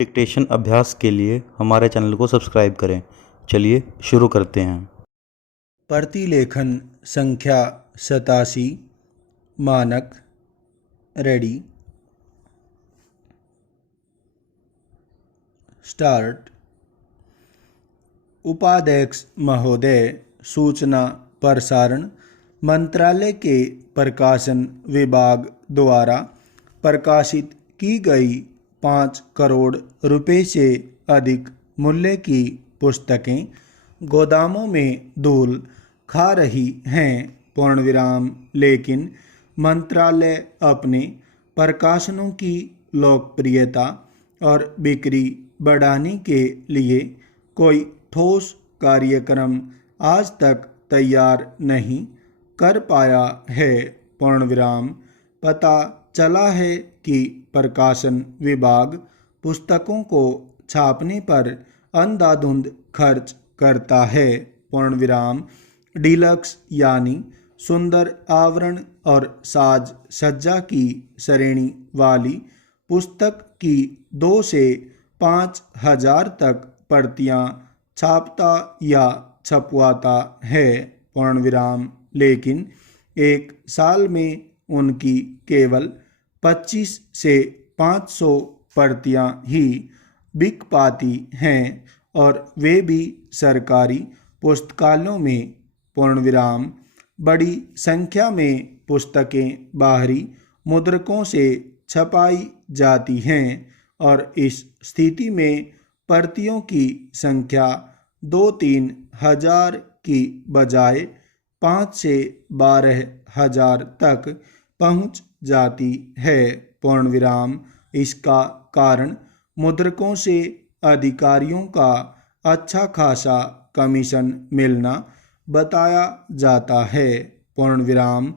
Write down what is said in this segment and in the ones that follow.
Dictation अभ्यास के लिए हमारे चैनल को सब्सक्राइब करें। चलिए शुरू करते हैं। प्रतिलेखन संख्या 87 मानक रेडी स्टार्ट। उपाध्यक्ष महोदय, सूचना प्रसारण मंत्रालय के प्रकाशन विभाग द्वारा प्रकाशित की गई 5 करोड़ रुपए से अधिक मूल्य की पुस्तकें गोदामों में धूल खा रही हैं। पूर्णविराम। लेकिन मंत्रालय अपने प्रकाशनों की लोकप्रियता और बिक्री बढ़ाने के लिए कोई ठोस कार्यक्रम आज तक तैयार नहीं कर पाया है। पूर्णविराम। पता चला है कि प्रकाशन विभाग पुस्तकों को छापने पर अंधाधुंध खर्च करता है। पूर्णविराम। डीलक्स यानी सुंदर आवरण और साज सज्जा की श्रेणी वाली पुस्तक की 2 से 5 हजार तक प्रतियां छापता या छपवाता है। पूर्णविराम। लेकिन एक साल में उनकी केवल 25 से 500 प्रतियां ही बिक पाती हैं और वे भी सरकारी पुस्तकालयों में। पूर्णविराम। बड़ी संख्या में पुस्तकें बाहरी मुद्रकों से छपाई जाती हैं और इस स्थिति में प्रतियों की संख्या 2-3 हजार की बजाय 5 से 12 हजार तक पहुंच जाती है। पूर्णविराम। इसका कारण मुद्रकों से अधिकारियों का अच्छा खासा कमीशन मिलना बताया जाता है। पूर्णविराम।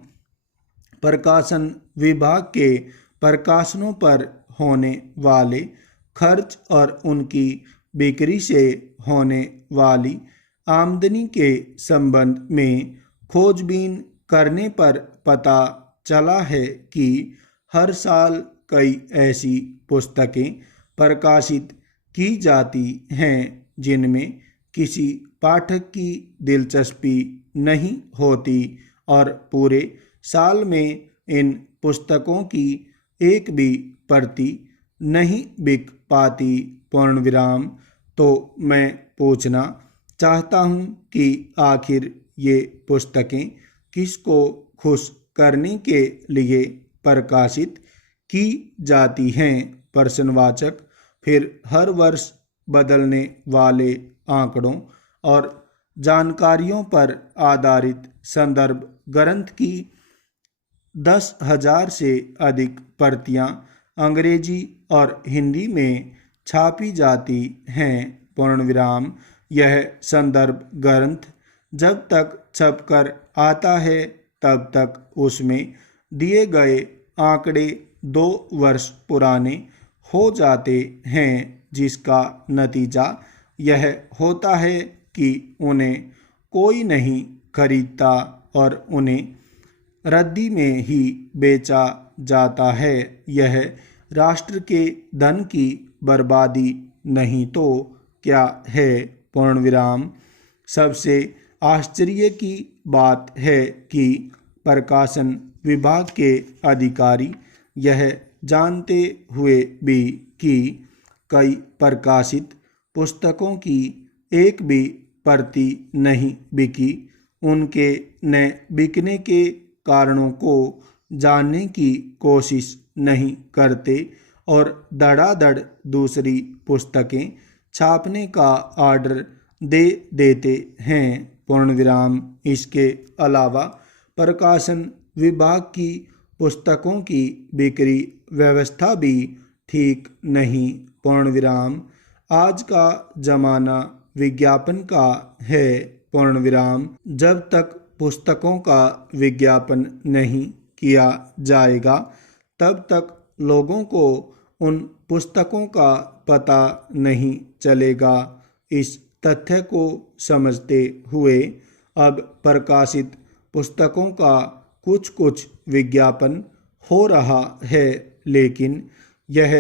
प्रकाशन विभाग के प्रकाशनों पर होने वाले खर्च और उनकी बिक्री से होने वाली आमदनी के संबंध में खोजबीन करने पर पता चला है कि हर साल कई ऐसी पुस्तकें प्रकाशित की जाती हैं जिनमें किसी पाठक की दिलचस्पी नहीं होती और पूरे साल में इन पुस्तकों की एक भी प्रति नहीं बिक पाती। पूर्णविराम। तो मैं पूछना चाहता हूँ कि आखिर ये पुस्तकें किसको खुश करने के लिए प्रकाशित की जाती हैं? प्रश्नवाचक। फिर हर वर्ष बदलने वाले आंकड़ों और जानकारियों पर आधारित संदर्भ ग्रंथ की 10,000 से अधिक प्रतियां अंग्रेजी और हिंदी में छापी जाती हैं। पूर्णविराम। यह संदर्भ ग्रंथ जब तक छपकर आता है तब तक उसमें दिए गए आंकड़े 2 वर्ष पुराने हो जाते हैं, जिसका नतीजा यह होता है कि उन्हें कोई नहीं खरीदता और उन्हें रद्दी में ही बेचा जाता है। यह राष्ट्र के धन की बर्बादी नहीं तो क्या है? पूर्णविराम। सबसे आश्चर्य की बात है कि प्रकाशन विभाग के अधिकारी यह जानते हुए भी कि कई प्रकाशित पुस्तकों की एक भी प्रति नहीं बिकी, उनके न बिकने के कारणों को जानने की कोशिश नहीं करते और धड़ाधड़ दूसरी पुस्तकें छापने का आर्डर दे देते हैं। पूर्णविराम। इसके अलावा प्रकाशन विभाग की पुस्तकों की बिक्री व्यवस्था भी ठीक नहीं। पूर्णविराम। आज का जमाना विज्ञापन का है। पूर्णविराम। जब तक पुस्तकों का विज्ञापन नहीं किया जाएगा तब तक लोगों को उन पुस्तकों का पता नहीं चलेगा। इस तथ्य को समझते हुए अब प्रकाशित पुस्तकों का कुछ कुछ विज्ञापन हो रहा है, लेकिन यह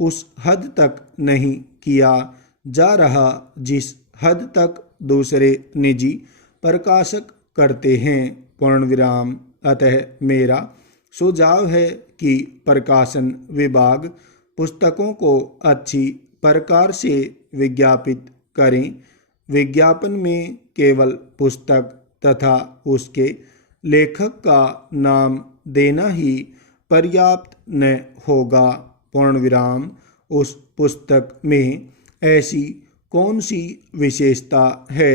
उस हद तक नहीं किया जा रहा जिस हद तक दूसरे निजी प्रकाशक करते हैं। पूर्ण विराम। अतः मेरा सुझाव है कि प्रकाशन विभाग पुस्तकों को अच्छी प्रकार से विज्ञापित करें। विज्ञापन में केवल पुस्तक तथा उसके लेखक का नाम देना ही पर्याप्त न होगा। पूर्ण विराम। उस पुस्तक में ऐसी कौन सी विशेषता है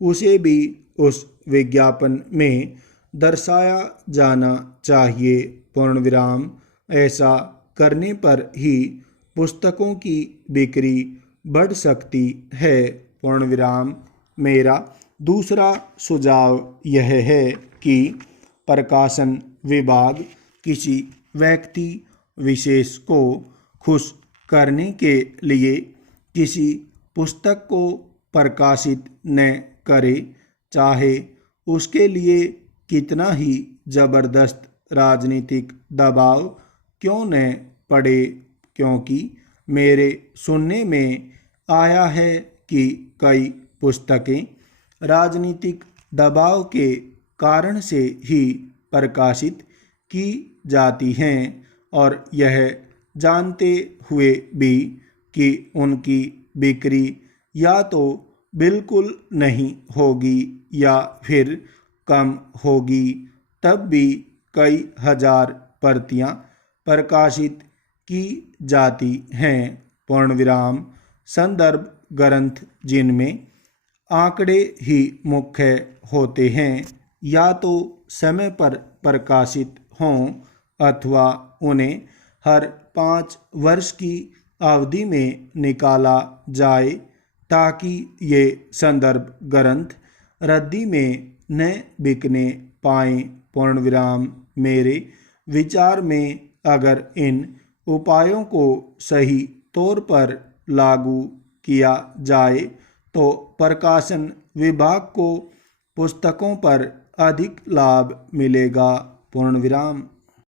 उसे भी उस विज्ञापन में दर्शाया जाना चाहिए। पूर्ण विराम। ऐसा करने पर ही पुस्तकों की बिक्री बढ़ सकती है। पूर्ण विराम। मेरा दूसरा सुझाव यह है कि प्रकाशन विभाग किसी व्यक्ति विशेष को खुश करने के लिए किसी पुस्तक को प्रकाशित न करे, चाहे उसके लिए कितना ही जबरदस्त राजनीतिक दबाव क्यों न पड़े, क्योंकि मेरे सुनने में आया है कि कई पुस्तकें राजनीतिक दबाव के कारण से ही प्रकाशित की जाती हैं और यह जानते हुए भी कि उनकी बिक्री या तो बिल्कुल नहीं होगी या फिर कम होगी, तब भी कई हजार प्रतियां प्रकाशित की जाती हैं। पूर्ण विराम। संदर्भ ग्रंथ जिनमें आंकड़े ही मुख्य होते हैं या तो समय पर प्रकाशित हों अथवा उन्हें हर 5 वर्ष की अवधि में निकाला जाए ताकि ये संदर्भ ग्रंथ रद्दी में न बिकने पाएं। पूर्ण विराम। मेरे विचार में अगर इन उपायों को सही तौर पर लागू किया जाए तो प्रकाशन विभाग को पुस्तकों पर अधिक लाभ मिलेगा। पूर्ण विराम।